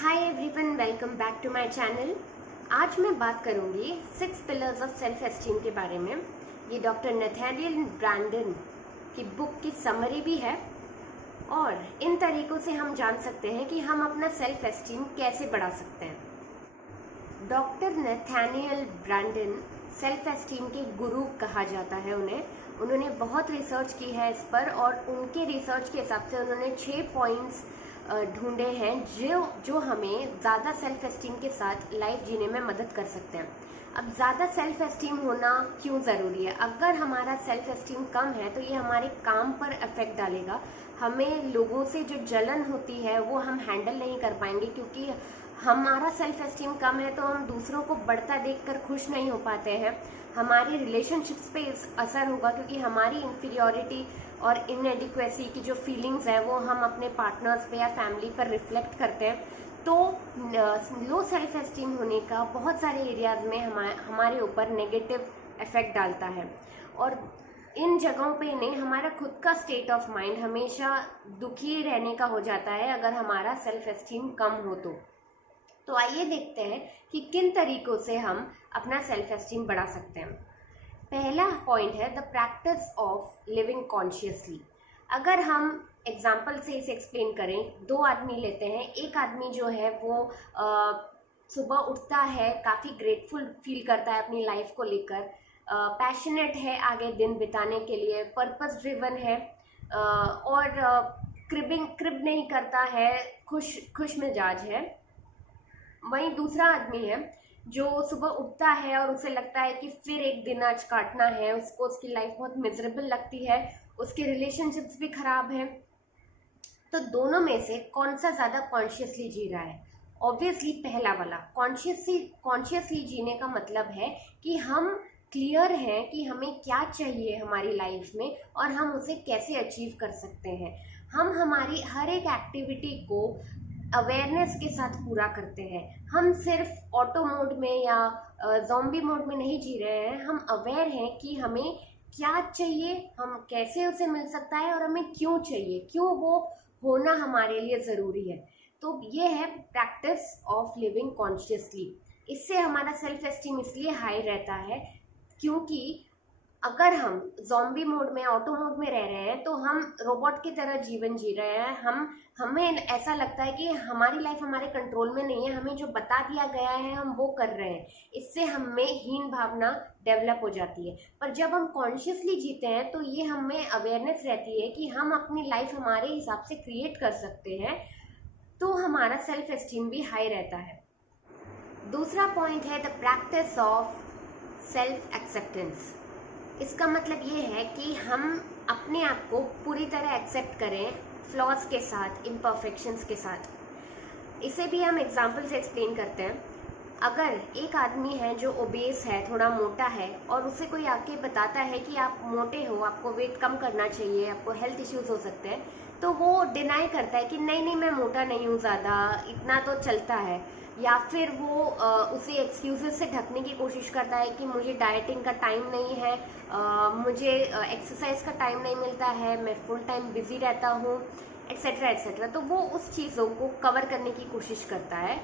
Hi everyone, welcome back to my channel. आज मैं बात करूंगी 6 पिलर्स ऑफ सेल्फ एस्टीम के बारे में। ये डॉक्टर नथानियल ब्रैंडन की बुक की समरी भी है और इन तरीकों से हम जान सकते हैं कि हम अपना सेल्फ एस्टीम कैसे बढ़ा सकते हैं। Doctor Nathaniel Branden self esteem के गुरु कहा जाता है उन्होंने बहुत रिसर्च की है इस पर और उनके रिसर्च के हिसाब से उन्होंने 6 पॉइंट्स ढूंढे हैं जो हमें ज़्यादा सेल्फ एस्टीम के साथ लाइफ जीने में मदद कर सकते हैं। अब ज़्यादा सेल्फ एस्टीम होना क्यों ज़रूरी है? अगर हमारा सेल्फ एस्टीम कम है तो ये हमारे काम पर इफेक्ट डालेगा। हमें लोगों से जो जलन होती है वो हम हैंडल नहीं कर पाएंगे, क्योंकि हमारा सेल्फ एस्टीम कम है तो हम दूसरों को बढ़ता देखकर खुश नहीं हो पाते हैं। हमारी रिलेशनशिप्स पे इस असर होगा, क्योंकि हमारी इंफीरियॉरिटी और इनएडिक्वेसी की जो फीलिंग्स है वो हम अपने पार्टनर्स पे या फैमिली पर रिफ्लेक्ट करते हैं। तो लो सेल्फ एस्टीम होने का बहुत सारे एरियाज में हमारे ऊपर नेगेटिव इफेक्ट डालता है और इन जगहों पे नहीं, हमारा खुद का स्टेट ऑफ माइंड हमेशा दुखी रहने का हो जाता है अगर हमारा सेल्फ एस्टीम कम हो तो आइए देखते हैं कि किन तरीकों से हम अपना सेल्फ एस्टीम बढ़ा सकते हैं। पहला पॉइंट है the practice of living consciously. अगर हम एग्जाम्पल से इसे एक्सप्लेन करें, 2 आदमी लेते हैं। एक आदमी जो है वो सुबह उठता है, काफ़ी ग्रेटफुल फील करता है अपनी लाइफ को लेकर, पैशनेट है आगे दिन बिताने के लिए, पर्पस ड्रिवन है और क्रिब नहीं करता है, खुश मिजाज है। वहीं दूसरा आदमी है जो सुबह उठता है और उसे लगता है कि फिर एक दिन आज काटना है, उसको उसकी लाइफ बहुत मिजरेबल लगती है, उसके रिलेशनशिप्स भी खराब हैं। तो दोनों में से कौन सा ज़्यादा कॉन्शियसली जी रहा है? ऑब्वियसली पहला वाला। कॉन्शियसली जीने का मतलब है कि हम क्लियर हैं कि हमें क्या चाहिए हमारी लाइफ में और हम उसे कैसे अचीव कर सकते हैं। हम हमारी हर एक एक्टिविटी को अवेयरनेस के साथ पूरा करते हैं। हम सिर्फ ऑटो मोड में या ज़ॉम्बी मोड में नहीं जी रहे हैं। हम अवेयर हैं कि हमें क्या चाहिए, हम कैसे उसे मिल सकता है और हमें क्यों चाहिए, क्यों वो होना हमारे लिए ज़रूरी है। तो ये है प्रैक्टिस ऑफ लिविंग कॉन्शियसली। इससे हमारा सेल्फ एस्टीम इसलिए हाई रहता है क्योंकि अगर हम ज़ॉम्बी मोड में, ऑटो मोड में रह रहे हैं तो हम रोबोट की तरह जीवन जी रहे हैं। हमें ऐसा लगता है कि हमारी लाइफ हमारे कंट्रोल में नहीं है, हमें जो बता दिया गया है हम वो कर रहे हैं। इससे हमें हीन भावना डेवलप हो जाती है। पर जब हम कॉन्शियसली जीते हैं तो ये हमें अवेयरनेस रहती है कि हम अपनी लाइफ हमारे हिसाब से क्रिएट कर सकते हैं, तो हमारा सेल्फ एस्टीम भी हाई रहता है। दूसरा पॉइंट है the practice of self acceptance. इसका मतलब ये है कि हम अपने आप को पूरी तरह एक्सेप्ट करें, फ्लॉज के साथ, इम्परफेक्शंस के साथ। इसे भी हम एग्जाम्पल से एक्सप्लेन करते हैं। अगर एक आदमी है जो ओबेस है, थोड़ा मोटा है, और उसे कोई आके बताता है कि आप मोटे हो, आपको वेट कम करना चाहिए, आपको हेल्थ इश्यूज हो सकते हैं, तो वो डिनाई करता है कि नहीं मैं मोटा नहीं हूँ, ज़्यादा इतना तो चलता है। या फिर वो उसे एक्सक्यूजेस से ढकने की कोशिश करता है कि मुझे डाइटिंग का टाइम नहीं है, मुझे एक्सरसाइज का टाइम नहीं मिलता है, मैं फुल टाइम बिजी रहता हूँ, एक्सेट्रा एक्सेट्रा। तो वो उस चीज़ों को कवर करने की कोशिश करता है,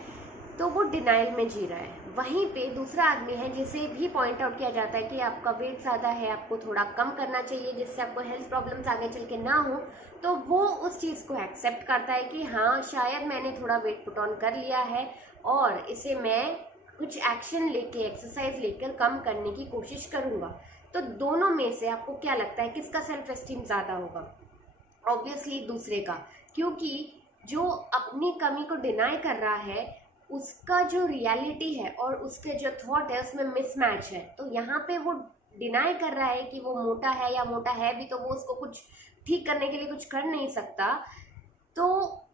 तो वो डिनाइल में जी रहा है। वहीं पे दूसरा आदमी है जिसे भी पॉइंट आउट किया जाता है कि आपका वेट ज़्यादा है, आपको थोड़ा कम करना चाहिए जिससे आपको हेल्थ प्रॉब्लम्स आगे चल के ना हो, तो वो उस चीज़ को एक्सेप्ट करता है कि हाँ शायद मैंने थोड़ा वेट पुट ऑन कर लिया है और इसे मैं कुछ एक्शन लेके, एक्सरसाइज लेकर कम करने की कोशिश करूँगा। तो दोनों में से आपको क्या लगता है किसका सेल्फ एस्टीम ज़्यादा होगा? ऑब्वियसली दूसरे का, क्योंकि जो अपनी कमी को डिनाई कर रहा है उसका जो रियलिटी है और उसके जो थॉट है उसमें मिसमैच है। तो यहाँ पे वो डिनाई कर रहा है कि वो मोटा है, या मोटा है भी तो वो उसको कुछ ठीक करने के लिए कुछ कर नहीं सकता, तो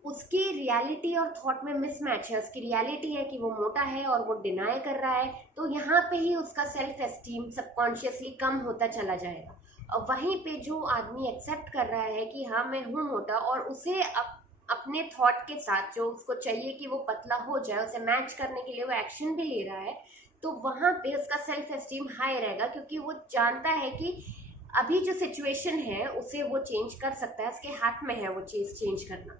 उसकी रियलिटी और थॉट में मिसमैच है। उसकी रियलिटी है कि वो मोटा है और वो डिनाई कर रहा है, तो यहाँ पे ही उसका सेल्फ एस्टीम सबकॉन्शियसली कम होता चला जाएगा। और वहीं पे जो आदमी एक्सेप्ट कर रहा है कि हाँ मैं हूँ मोटा, और उसे अपने थॉट के साथ जो उसको चाहिए कि वो पतला हो जाए, उसे मैच करने के लिए वो एक्शन भी ले रहा है, तो वहाँ पे उसका सेल्फ एस्टीम हाई रहेगा, क्योंकि वो जानता है कि अभी जो सिचुएशन है उसे वो चेंज कर सकता है, उसके हाथ में है वो चीज़ चेंज करना।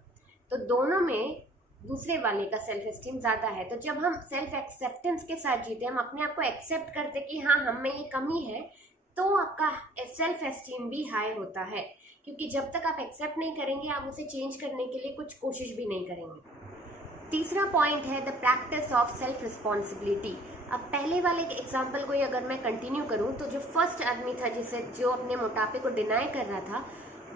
तो दोनों में दूसरे वाले का सेल्फ एस्टीम ज़्यादा है। तो जब हम सेल्फ एक्सेप्टेंस के साथ जीते, हम अपने आप को एक्सेप्ट करते कि हाँ हम में ये कमी है, तो आपका सेल्फ एस्टीम भी हाई होता है। क्योंकि जब तक आप एक्सेप्ट नहीं करेंगे, आप उसे चेंज करने के लिए कुछ कोशिश भी नहीं करेंगे। तीसरा पॉइंट है the practice of self responsibility. अब पहले वाले एग्जाम्पल को ही अगर मैं कंटिन्यू करूं, तो जो फर्स्ट आदमी था जो अपने मोटापे को डिनाई कर रहा था,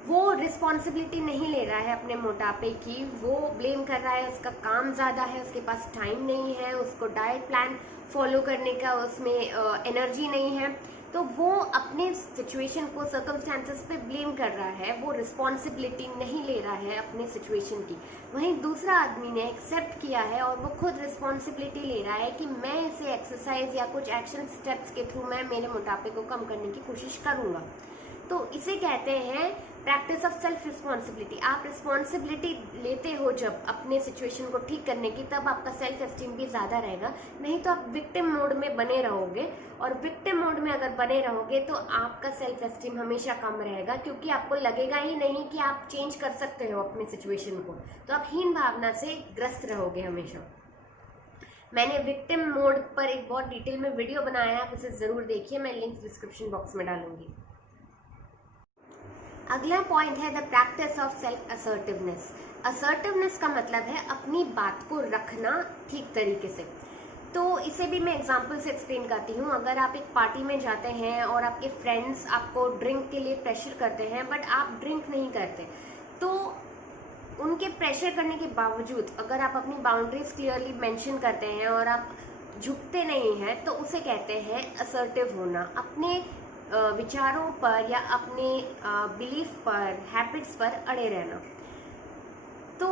वो रिस्पॉन्सिबिलिटी नहीं ले रहा है अपने मोटापे की। वो ब्लेम कर रहा है उसका काम ज़्यादा है, उसके पास टाइम नहीं है, उसको डाइट प्लान फॉलो करने का उसमें एनर्जी नहीं है। तो वो अपने सिचुएशन को सर्कमस्टांसेस पे ब्लेम कर रहा है, वो रिस्पॉन्सिबिलिटी नहीं ले रहा है अपने सिचुएशन की। वहीं दूसरा आदमी ने एक्सेप्ट किया है और वो खुद रिस्पॉन्सिबिलिटी ले रहा है कि मैं इसे एक्सरसाइज या कुछ एक्शन स्टेप्स के थ्रू मैं मेरे मोटापे को कम करने की कोशिश करूँगा। तो इसे कहते हैं प्रैक्टिस ऑफ सेल्फ रिस्पॉन्सिबिलिटी। आप रिस्पॉन्सिबिलिटी लेते हो जब अपने सिचुएशन को ठीक करने की, तब आपका सेल्फ एस्टीम भी ज़्यादा रहेगा। नहीं तो आप विक्टिम मोड में बने रहोगे, और विक्टिम मोड में अगर बने रहोगे तो आपका सेल्फ एस्टीम हमेशा कम रहेगा, क्योंकि आपको लगेगा ही नहीं कि आप चेंज कर सकते हो अपने सिचुएशन को। तो आप हीन भावना से ग्रस्त रहोगे हमेशा। मैंने विक्टिम मोड पर एक बहुत डिटेल में वीडियो बनाया है, आप उसे ज़रूर देखिए, मैं लिंक डिस्क्रिप्शन बॉक्स में डालूंगी। अगला पॉइंट है the practice of self assertiveness. Assertiveness का मतलब है अपनी बात को रखना ठीक तरीके से। तो इसे भी मैं एग्जांपल से एक्सप्लेन करती हूँ। अगर आप एक पार्टी में जाते हैं और आपके फ्रेंड्स आपको ड्रिंक के लिए प्रेशर करते हैं, बट आप ड्रिंक नहीं करते, तो उनके प्रेशर करने के बावजूद अगर आप अपनी बाउंड्रीज क्लियरली मेंशन करते हैं और आप झुकते नहीं हैं, तो उसे कहते हैं असर्टिव होना। अपने विचारों पर या अपने बिलीफ पर, हैबिट्स पर अड़े रहना। तो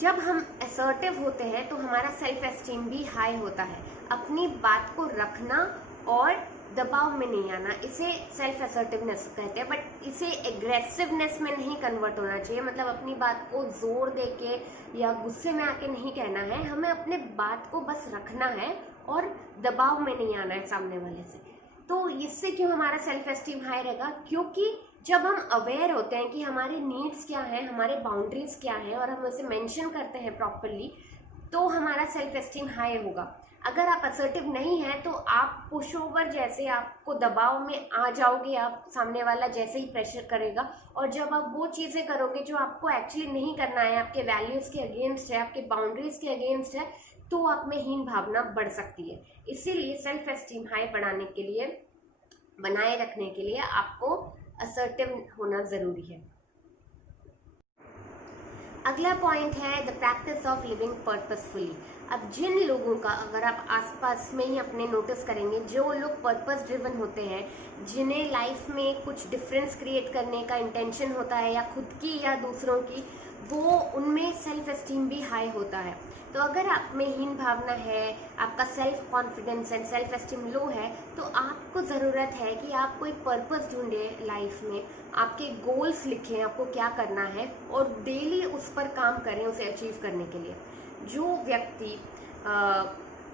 जब हम असर्टिव होते हैं तो हमारा सेल्फ एस्टीम भी हाई होता है। अपनी बात को रखना और दबाव में नहीं आना, इसे सेल्फ असर्टिवनेस कहते हैं। बट इसे एग्रेसिवनेस में नहीं कन्वर्ट होना चाहिए। मतलब अपनी बात को जोर देके या गुस्से में आके नहीं कहना है, हमें अपने बात को बस रखना है और दबाव में नहीं आना है सामने वाले से। तो इससे क्यों हमारा सेल्फ एस्टीम हाई रहेगा? क्योंकि जब हम अवेयर होते हैं कि हमारे नीड्स क्या हैं, हमारे बाउंड्रीज क्या हैं, और हम उसे मेंशन करते हैं प्रॉपरली, तो हमारा सेल्फ एस्टीम हाई होगा। अगर आप असर्टिव नहीं हैं तो आप पुश ओवर जैसे आपको दबाव में आ जाओगे, आप सामने वाला जैसे ही प्रेशर करेगा, और जब आप वो चीज़ें करोगे जो आपको एक्चुअली नहीं करना है, आपके वैल्यूज़ के अगेंस्ट है, आपके बाउंड्रीज के अगेंस्ट है, तो आप में हीन भावना बढ़ सकती है। इसीलिए सेल्फ एस्टीम हाई बढ़ाने के लिए, बनाए रखने के लिए आपको असर्टिव होना ज़रूरी है। अगला पॉइंट है the practice of living purposefully. अब जिन लोगों का अगर आप आसपास में ही अपने नोटिस करेंगे, जो लोग पर्पस ड्रिवन होते हैं, जिन्हें लाइफ में कुछ डिफरेंस क्रिएट करने का इंटेंशन होता है, या खुद की या दूसरों की, वो उनमें सेल्फ एस्टीम भी हाई होता है। तो अगर आप में हीन भावना है, आपका self confidence and self esteem low है, तो आपको ज़रूरत है कि आप कोई पर्पस ढूंढें लाइफ में, आपके गोल्स लिखें, आपको क्या करना है, और डेली उस पर काम करें उसे अचीव करने के लिए। जो व्यक्ति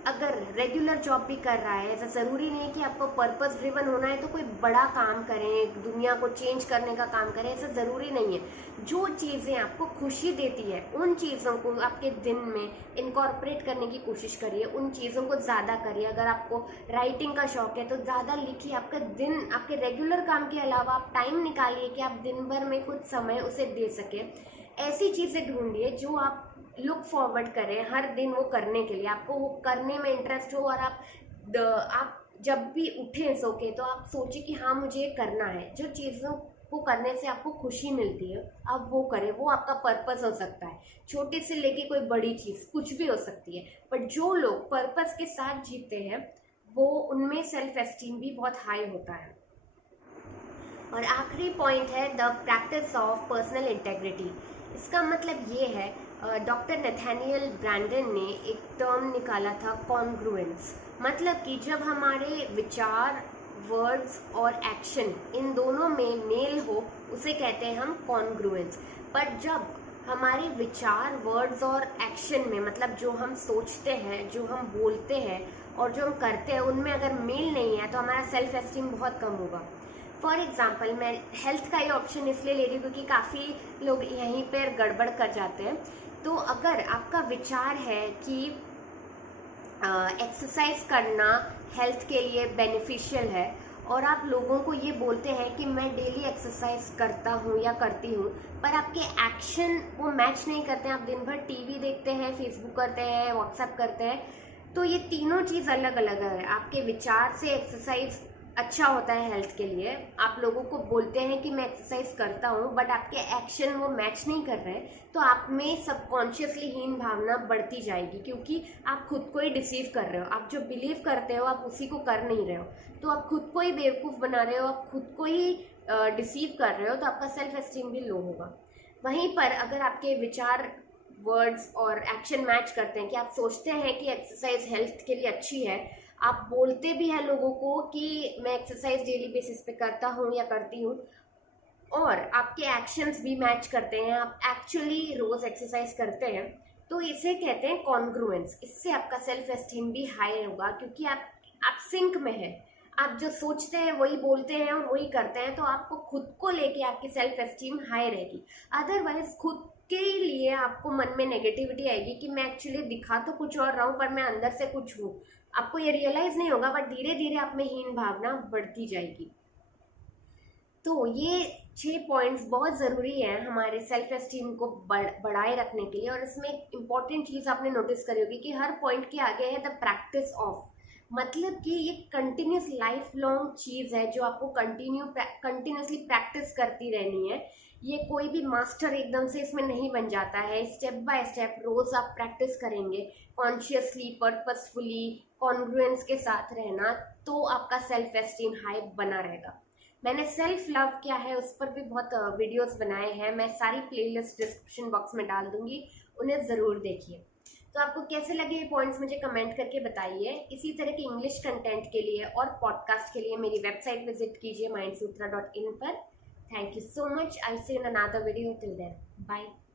अगर रेगुलर जॉब भी कर रहा है, ऐसा ज़रूरी नहीं कि आपको पर्पस ड्रिवन होना है तो कोई बड़ा काम करें, दुनिया को चेंज करने का काम करें, ऐसा ज़रूरी नहीं है। जो चीज़ें आपको खुशी देती है, उन चीज़ों को आपके दिन में इनकॉर्पोरेट करने की कोशिश करिए, उन चीज़ों को ज़्यादा करिए। अगर आपको राइटिंग का शौक है तो ज़्यादा लिखिए। आपका दिन, आपके रेगुलर काम के अलावा आप टाइम निकालिए कि आप दिन भर में कुछ समय उसे दे सकें। ऐसी चीज़ें ढूंढिए जो आप लुक फॉरवर्ड करें हर दिन वो करने के लिए, आपको वो करने में इंटरेस्ट हो, और आप जब भी उठें सो के तो आप सोचें कि हाँ मुझे ये करना है। जो चीज़ों को करने से आपको खुशी मिलती है आप वो करें, वो आपका पर्पस हो सकता है। छोटे से लेके कोई बड़ी चीज़ कुछ भी हो सकती है, बट जो लोग पर्पस के साथ जीते हैं वो, उनमें सेल्फ एस्टीम भी बहुत हाई होता है। और आखिरी पॉइंट है the practice of personal integrity. इसका मतलब ये है, डॉक्टर नथानियल ब्रैंडन ने एक टर्म निकाला था कॉन्ग्रुएंस। मतलब कि जब हमारे विचार, वर्ड्स और एक्शन इन दोनों में मेल हो, उसे कहते हैं हम कॉन्ग्रुएंस। पर जब हमारे विचार, वर्ड्स और एक्शन में, मतलब जो हम सोचते हैं, जो हम बोलते हैं और जो हम करते हैं, उनमें अगर मेल नहीं है तो हमारा सेल्फ एस्टीम बहुत कम होगा। फॉर एग्जाम्पल, मैं हेल्थ का ये ऑप्शन इसलिए ले रही हूँ क्योंकि काफ़ी लोग यहीं पर गड़बड़ कर जाते हैं तो अगर आपका विचार है कि एक्सरसाइज करना हेल्थ के लिए बेनिफिशियल है और आप लोगों को ये बोलते हैं कि मैं डेली एक्सरसाइज करता हूँ या करती हूँ, पर आपके एक्शन वो मैच नहीं करते हैं, आप दिन भर टीवी देखते हैं, फेसबुक करते हैं, व्हाट्सएप करते हैं, तो ये तीनों चीज़ अलग अलग है। आपके विचार से एक्सरसाइज अच्छा होता है हेल्थ के लिए, आप लोगों को बोलते हैं कि मैं एक्सरसाइज करता हूँ, बट आपके एक्शन वो मैच नहीं कर रहे, तो आप में सबकॉन्शियसली हीन भावना बढ़ती जाएगी, क्योंकि आप खुद को ही डिसीव कर रहे हो। आप जो बिलीव करते हो आप उसी को कर नहीं रहे हो, तो आप खुद को ही बेवकूफ़ बना रहे हो, आप खुद को ही डिसीव कर रहे हो, तो आपका सेल्फ एस्टीम भी लो होगा। वहीं पर अगर आपके विचार, वर्ड्स और एक्शन मैच करते हैं कि आप सोचते हैं कि एक्सरसाइज हेल्थ के लिए अच्छी है, आप बोलते भी हैं लोगों को कि मैं एक्सरसाइज डेली बेसिस पे करता हूँ या करती हूँ, और आपके एक्शंस भी मैच करते हैं, आप एक्चुअली रोज एक्सरसाइज करते हैं, तो इसे कहते हैं कॉन्ग्रुएंस। इससे आपका सेल्फ एस्टीम भी हाई होगा, क्योंकि आप सिंक में हैं, आप जो सोचते हैं वही बोलते हैं और वही करते हैं, तो आपको खुद को लेके आपकी सेल्फ एस्टीम हाई रहेगी। अदरवाइज खुद के लिए आपको मन में नेगेटिविटी आएगी कि मैं एक्चुअली दिखा तो कुछ और रहा हूँ पर मैं अंदर से कुछ हूँ। आपको ये रियलाइज नहीं होगा, बट धीरे धीरे आप में हीन भावना बढ़ती जाएगी। तो ये 6 पॉइंट्स बहुत ज़रूरी हैं हमारे सेल्फ एस्टीम को बढ़ाए रखने के लिए। और इसमें एक इम्पॉर्टेंट चीज़ आपने नोटिस करी होगी कि हर पॉइंट के आगे है द प्रैक्टिस ऑफ, मतलब कि ये कंटिन्यूस लाइफ लॉन्ग चीज़ है जो आपको कंटिन्यूसली प्रैक्टिस करती रहनी है। ये कोई भी मास्टर एकदम से इसमें नहीं बन जाता है, स्टेप बाय स्टेप रोज आप प्रैक्टिस करेंगे कॉन्शियसली, पर्पसफुली, कॉन्ग्रुएंस के साथ रहना, तो आपका सेल्फ एस्टीम हाई बना रहेगा। मैंने सेल्फ लव क्या है उस पर भी बहुत वीडियोस बनाए हैं, मैं सारी प्लेलिस्ट डिस्क्रिप्शन बॉक्स में डाल दूंगी, उन्हें ज़रूर देखिए। तो आपको कैसे लगे ये पॉइंट्स मुझे कमेंट करके बताइए। इसी तरह के इंग्लिश कंटेंट के लिए और पॉडकास्ट के लिए मेरी वेबसाइट विजिट कीजिए mindsutra.in पर। Thank you so much. I'll see you in another video. Till then, bye.